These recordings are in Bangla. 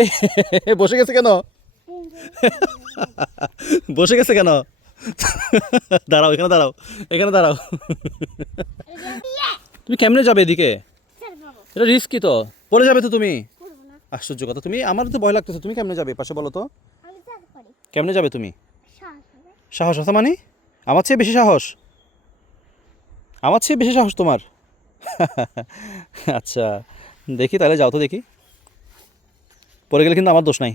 এই, বসে গেছে কেন? বসে গেছে কেন? দাঁড়াও, এখানে দাঁড়াও, এখানে দাঁড়াও। তুমি কেমনে যাবে এদিকে? এটা রিস্কি তো, পড়ে যাবে তো তুমি। আশ্চর্য কথা, তুমি, আমার তো ভয় লাগতেছে, তুমি কেমনে যাবে পাশে বলো তো? কেমনে যাবে তুমি? সাহস আছে মানে? আমার চেয়ে বেশি সাহস? আমার চেয়ে বেশি সাহস তোমার? আচ্ছা, দেখি তাহলে, যাও তো দেখি। পড়ে গেলে কিন্তু আমার দোষ নাই।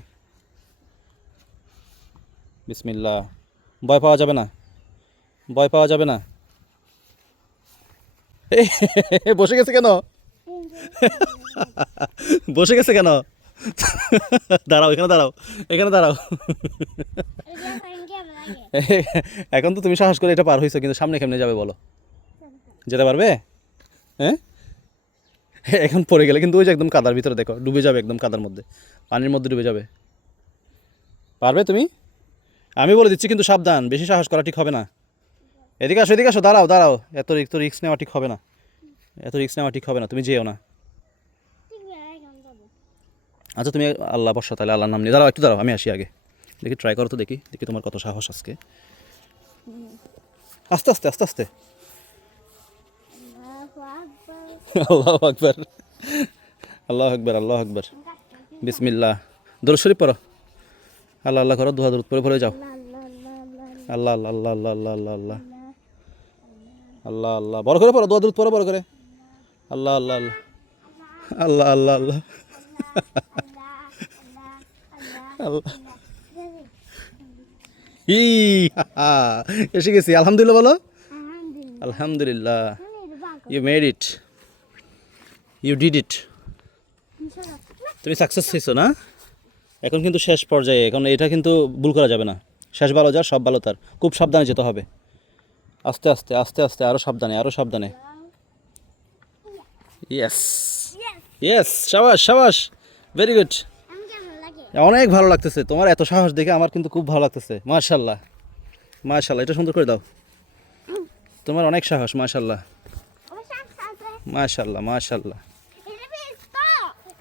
বিসমিল্লাহ। ভয় পাওয়া যাবে না, ভয় পাওয়া যাবে না। এই, বসে গেছে কেন? বসে গেছে কেন? দাঁড়াও, এখানে দাঁড়াও, এখানে দাঁড়াও। এখন তো তুমি সাহস করে এটা পার হয়েছো, কিন্তু সামনে কেমনে যাবে বলো? যেতে পারবে? হ্যাঁ, এখন পড়ে গেলে কিন্তু ওই যে একদম কাদার ভিতরে দেখো, ডুবে যাবে, একদম কাদার মধ্যে, পানির মধ্যে ডুবে যাবে। পারবে তুমি? আমি বলে দিচ্ছি কিন্তু, সাবধান, বেশি সাহস করা ঠিক হবে না। এদিকে আসো, এদিকে আসো, দাঁড়াও দাঁড়াও, এত রিক্স নেওয়া ঠিক হবে না, এত রিক্স নেওয়া ঠিক হবে না, তুমি যেও না। আচ্ছা তুমি, আল্লাহ বর্ষা, তাহলে আল্লাহর নাম নিয়ে দাঁড়াও, একটু দাঁড়াও, আমি আসি আগে। দেখি, ট্রাই করো তো, দেখি দেখি তোমার কত সাহস আজকে। আস্তে আস্তে আস্তে আস্তে। আল্লাহ আকবার, আল্লাহ আকবার, আল্লাহ আকবার। বিসমিল্লাহ। দরুদ শরীফ পড়ো। আল্লাহ আল্লাহ করো, দুহা দরুদ পড়ে পড়ে যাও। আল্লাহ আল্লাহ আল্লাহ আল্লাহ আল্লাহ আল্লাহ আল্লাহ আল্লাহ আল্লাহ, বড় করে পড়ো, দুহা দরুদ পড়ো বড় করে। আল্লাহ আল্লাহ আল্লাহ আল্লাহ আল্লাহ আল্লাহ আল্লাহ। ই, হা, এসে গেছি, আলহামদুলিল্লাহ বলো। আলহামদুলিল্লাহ, you made it, you did it. তুমি সাকসেস হয়েছো না? এখন কিন্তু শেষ পর্যায়ে, এখন এটা কিন্তু ভুল করা যাবে না। শেষ ভালো যার, সব ভালো তার, খুব সাবধানে যেতে হবে। আস্তে আস্তে আস্তে আস্তে, আরও সাবধানে, আরও সাবধানে। ইয়েস, ইয়েস, সাবাস সাবাস, ভেরি গুড। অনেক ভালো লাগতেছে তোমার এত সাহস দেখে, আমার কিন্তু খুব ভালো লাগতেছে, মাশাল্লাহ মাশাল্লাহ। এটা সুন্দর করে দাও, তোমার অনেক সাহস, মাশাল্লাহ মাশাল্লাহ মাশাল্লাহ।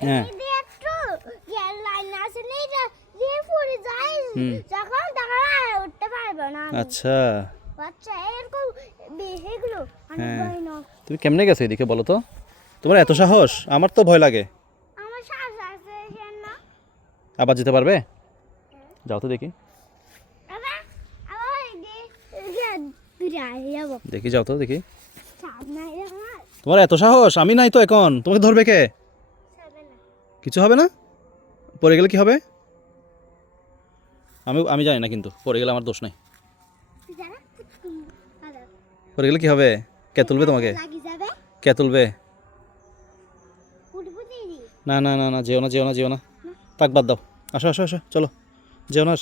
হ্যাঁ, আচ্ছা, হ্যাঁ, তুমি কেমনে গেছো এদিকে বলো তো? তোমার এত সাহস, আমার তো ভয় লাগে। আবার যেতে পারবে? যাও তো দেখি, দেখি, যাও তো দেখি। তোমার এত সাহস, আমি নাই তো এখন, তোমাকে ধরবে কে? কিছু হবে না? পড়ে গেলে কি হবে? আমি আমি জানি না, কিন্তু পড়ে গেলে আমার দোষ নাই। পড়ে গেলে কি হবে? কে তুলবে তোমাকে? কে তুলবে? না না না না, যেও না যেও না যেও না, তাক বাদ দাও। আসো আসো আসো, চলো, যেও না।